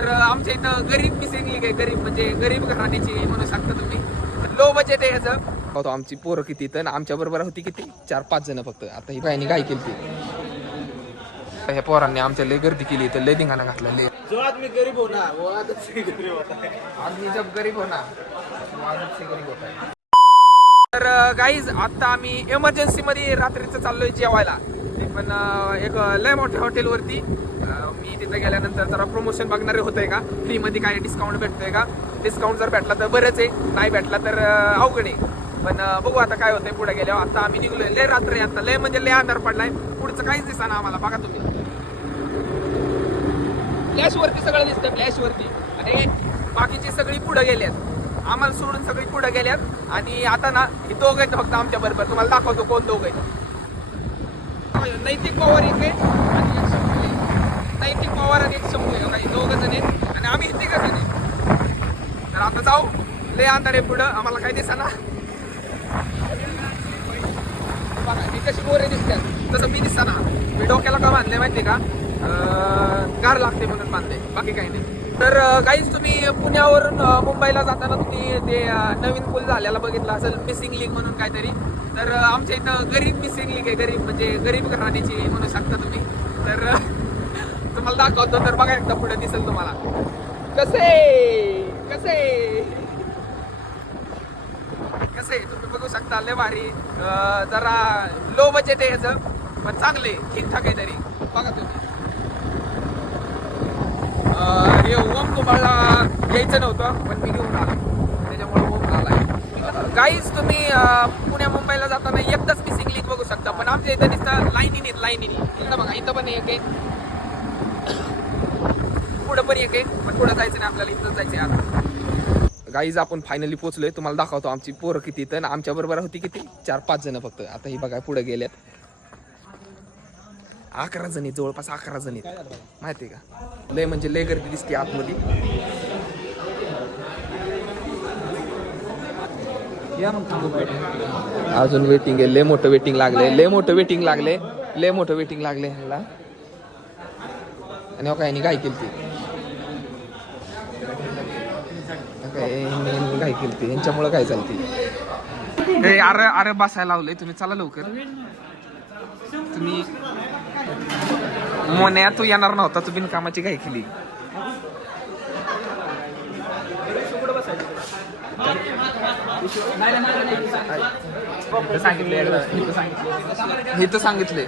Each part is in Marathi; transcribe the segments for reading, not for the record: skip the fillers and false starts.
तर आमच्या इथं गरीब मिसिंग लीग आहे. गरीब म्हणजे गरीब घराण्याची म्हणू शकता तुम्ही. लो बजेट आहे याचं. बघतो आमची पोरं किती तर आमच्या बरोबर होती किती 4-5 जण फक्त. आता ही बाईने काय केली ती ह्या पोरांनी आमच्या लय गर्दी केली तर लय धिंगाणा घातला. लय जो आदमी गरीब हो ना वो आदत से गरीब होता है. आदमी जब गरीब हो ना वो आदत से गरीब होता है. तर गाईज आता आम्ही इमर्जन्सी मध्ये रात्रीचं चाललोय जेवायला. ते पण एक लय मोठ्या हॉटेलवरती. मी तिथे गेल्यानंतर जरा प्रमोशन बघणारे होतंय का, फ्री मध्ये काय डिस्काउंट भेटतोय का. डिस्काउंट जर भेटला तर बरंच आहे, नाही भेटला तर अवघड आहे. पण बघू आता काय होतंय पुढे गेल्यावर. आता आम्ही निघलोय लय रात्र आहे, आता लय म्हणजे लय अंधार पडलाय. पुढचं काहीच दिसणार आम्हाला. बघा तुम्ही फ्लॅश वरती सगळं दिसतं, फ्लॅश वरती. आणि बाकीची सगळी पुढे गेल्यात, आम्हाला सोडून सगळी पुढे गेल्यात. आणि आता ना हे दोघ आहेत फक्त आमच्या बरोबर. तुम्हाला दाखवतो कोण दोघ आहेत. नैतिक पवार एक आहे आणि एक शंभू आहे. नैतिक पवार आणि एक शंभू आहे. काही दोघ जण आहेत आणि आम्ही तिघ जण आहेत. तर आता जाऊ, लय अंधार आहे पुढं, आम्हाला काही दिसेना. बघा ही कशी गोरे दिसतात, तसं मी दिसताना. मी डोक्याला का बांधले माहिती का, गार लागते म्हणून बांधले, बाकी काही नाही. तर काहीच तुम्ही पुण्यावरून मुंबईला जाताना तुम्ही ते नवीन पूल झालेला बघितला असेल, मिसिंग लीग म्हणून काहीतरी. तर आमच्या इथं गरीब मिसिंग लीग आहे. गरीब म्हणजे गरीब घराण्याची म्हणू शकता तुम्ही. तर तुम्हाला दाखवतो, तर बघा एकदा पुढे दिसेल तुम्हाला कसे कसे कसे तुम्ही बघू शकता. लय भारी, जरा लो बजेट आहे याचं, पण चांगले ठीकठाक आहे तरी. बघा तुम्ही हे ओम तुम्हाला यायचं नव्हतं पण मी घेऊन आलो, त्याच्यामुळे ओम आलाय. गाईज तुम्ही पुण्या मुंबईला जाताना एकदाच मिसिंग लीग बघू शकता. पण आमच्या इथं नुसतं लाईनीने इथं बघा, इथं पण एक आहे, पुढं पण एक आहे. पण पुढं जायचं नाही आपल्याला, इथं जायचं आहे. आता गाईज आपण फायनली पोहोचलोय. तुम्हाला दाखवतो आमची पोरं किती. तर आमच्या बरोबर होती किती 4-5 जण फक्त. आता ही बघा पुढे गेल्यात 11 जण आहेत, जवळपास 11 जण आहेत माहिती आहे का. लय म्हणजे लय गर्दी दिसते आतमध्ये. अजून वेटिंग आहे, लय मोठं वेटिंग लागले, लय मोठं वेटिंग लागले, लय मोठं वेटिंग लागले ह्याला. आणि काय काय केली ती काय केली ती यांच्यामुळे काय चालते. अरे अरे बसायला लावलंय तुम्ही, चला लवकर. तुम्ही मोन्या तू येणार नव्हता, तू बिनकामाची काय केली. हे तर सांगितले.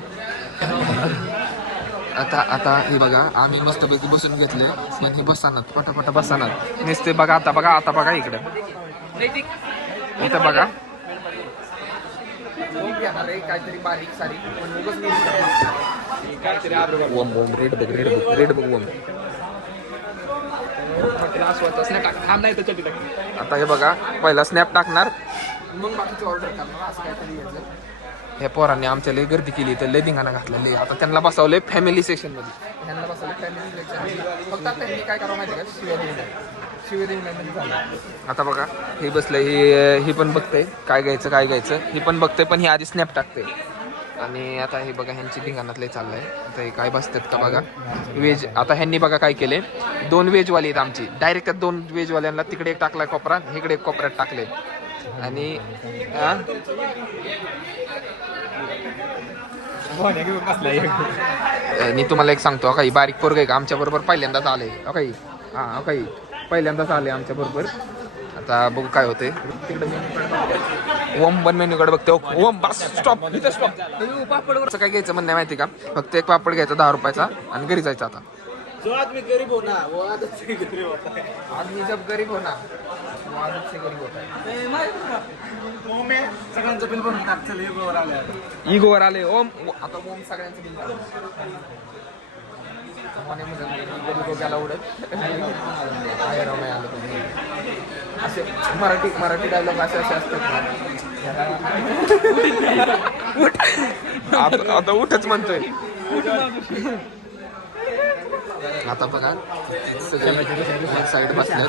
आता हे बघा आम्ही मस्तपैकी बसून घेतले, पण हे बसणार पटापटा बसणार नुसते. बघा आता बघा इकडे, इथं बघा काहीतरी बारीक सारी रेड बघ ओम. आता हे बघा पहिला स्नॅप टाकणार, मग बाकीची ऑर्डर करणार, असं काहीतरी यायचं. ह्या पोरांनी आमच्या लय गर्दी केली तर लय धिंगाणा घातला. लय आता त्यांना बसवलंय फॅमिली सेक्शन मध्ये. त्यांना बसवलं फॅमिली सेक्शन. फक्त आता त्यांनी काय करावं माहिती का, शिवेदेवी. आता बघा हे बसलंय, ही पण बघते काय घ्यायचं ही पण बघते, पण ही आधी स्नॅप टाकते. आणि आता हे बघा ह्यांची धिंगाणात लय चाललंय. आता हे काय बसतात का बघा व्हेज. आता ह्यांनी बघा काय केले, 2 व्हेजवाली आहेत आमची. डायरेक्ट त्या 2 व्हेजवाल्यांना तिकडे एक टाकलाय कोपरा, इकडे एक कोपऱ्यात टाकले. आणि मी तुम्हाला एक सांगतो, काही बारीक पोरग आहे का आमच्या बरोबर पहिल्यांदाच आले. काही काही पहिल्यांदाच आले आमच्या बरोबर. आता बघू काय होते. ओम पण मेन्यूकडे बघते. ओम बस स्टॉप, इथे स्टॉप. पापडवरचं काय घ्यायचं म्हणणं माहिती का, फक्त एक पापड घ्यायचा 10 रुपयाचा आणि घरी जायचं. आता जो आदमी गरीब हो ना वो आदत से गरीब होता है. आदमी जब गरीब हो ना वो आदत से गरीब होता है. सगळ्यांचं बिल बनवून टाक. चल इगोवर आले ओम. आता ओम सगळ्यांचं बिल झालं. डोक्याला उडत असे मराठी डायलॉग असे असतात. आता उठच म्हणतोय. आता बघा साईड बसल्यात,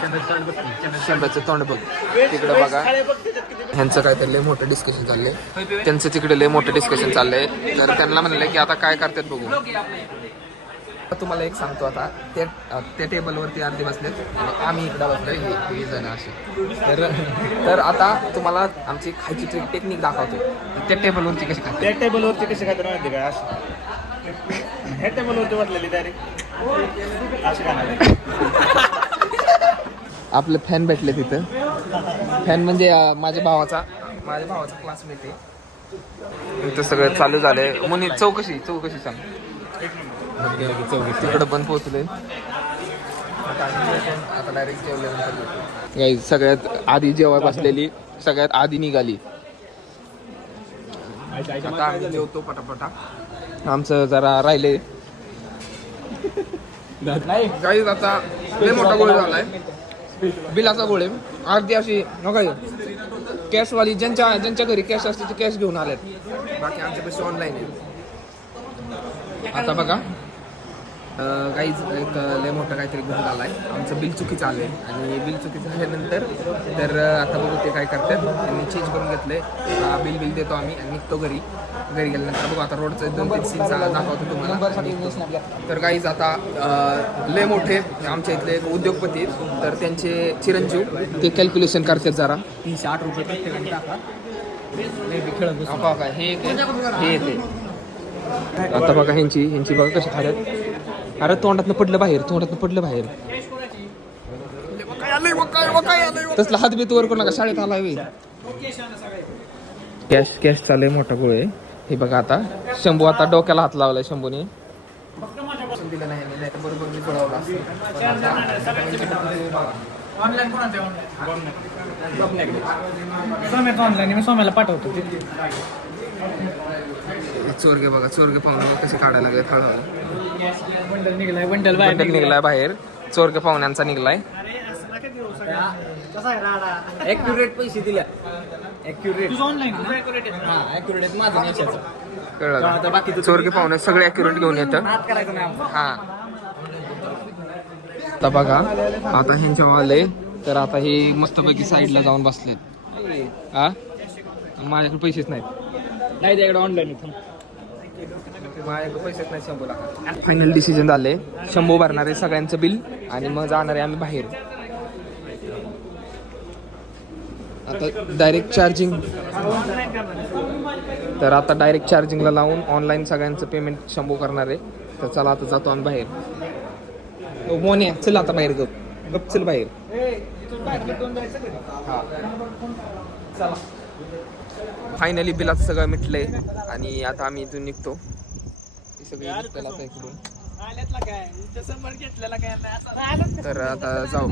शेंब्याचं तोंड बघ तिकडे बघा. ह्यांचं काहीतरी लय मोठं डिस्कशन चाललंय, त्यांचं तिकडे लय मोठं डिस्कशन चाललंय. तर त्यांना म्हणलं की आता काय करतात बघू. तुम्हाला एक सांगतो आता त्या टेबलवरती अर्धे बसलेत आणि आम्ही इकडं बसलोय हे जण असे तर आता तुम्हाला आमची खायची टेक्निक दाखवतो त्या टेबलवरती कशी खाते. त्या टेबलवरती कशी खातात माहिती का अशी ह्या टेबलवरती बसलेली डायरेक्ट अशी खाणार. आपले फॅन भेटले तिथं. फॅन म्हणजे माझ्या भावाचा क्लासमेट आहे. इथं सगळं चालू झालंय. मुनी चौकशी सांग. तिकडं पण पोहोचले. आता डायरेक्ट जेवल्यानंतर सगळ्यात आधी जेव्हा बसलेली सगळ्यात आधी निघाली. आता आम्ही जेवतो पटापटा. आमचं जरा राहिले नाही काही. आता लय मोठा गोळ झालाय. बिलाचा गोळ आहे. अर्धी अशी नका कॅशवाली ज्यांच्या घरी कॅश असते ते कॅश घेऊन आलेत. बाकी आमच्या पैसे ऑनलाईन आहे. आता बघा काहीच एक लय मोठं काहीतरी घेऊन आलाय. आमचं बिल चुकीचं आलंय आणि बिल चुकीचं झाल्यानंतर तर आता बघू ते काय करतात. त्यांनी चेंज करून घेतलंय. बिल देतो आम्ही आणि निघतो घरी गेल्यानंतर बघू आता रोडचं 2-3 सीन दाखवतो तुम्हाला. तर काहीच आता लय मोठे आमच्या इथले एक उद्योगपती तर त्यांचे चिरंजीव ते कॅल्क्युलेशन करतात जरा. 308 रुपये प्रत्येकाने टाका. हे येते. आता बघा ह्यांची बघा कशी खाल्यात. अरे तोंडातनं पडलं बाहेर. तसला हात बीत वर करू नका. शाळेत आला कॅश चालू आहे. मोठा गोळ आहे. हे बघा आता शंभू आता डोक्याला हात लावलाय. शंभूने दिलं नाही तर बरोबर मी जुळवला ऑनलाईन मी सोम्याला पाठवतो. चोरगे बघा. चोरगे पाहुणे कसे काढायला लागले. बंडल निघलाय बाहेर. चोरगे पाहुण्यांचा निघलाय. ॲक्युरेट पैसे दिल्या. ॲक्युरेट माझं नेच्याचं कळलं. बाकी चोरगे पाहुणे सगळे ॲक्युरेट घेऊन येतं. हा आता बघा आता ह्यांच्या वाले तर आता हे मस्तपैकी साईडला जाऊन बसलेत. हा माझ्याकडे पैसेच नाहीत. नाही त्याकडे ऑनलाईन माझ्याकडे पैसेच नाही. शंभूला फायनल डिसिजन झाले. शंभू भरणार आहे सगळ्यांचं बिल आणि मग जाणार आहे आम्ही बाहेर. आता डायरेक्ट चार्जिंगला लावून ऑनलाईन सगळ्यांचं पेमेंट शंभू करणार आहे. तर चला आता जातो आम्ही बाहेर. मोने चल आता बाहेर गप चल बाहेर. चला फायनली बिलाचं सगळं मिटलंय आणि आता आम्ही इथून निघतो. तर आता जाऊ.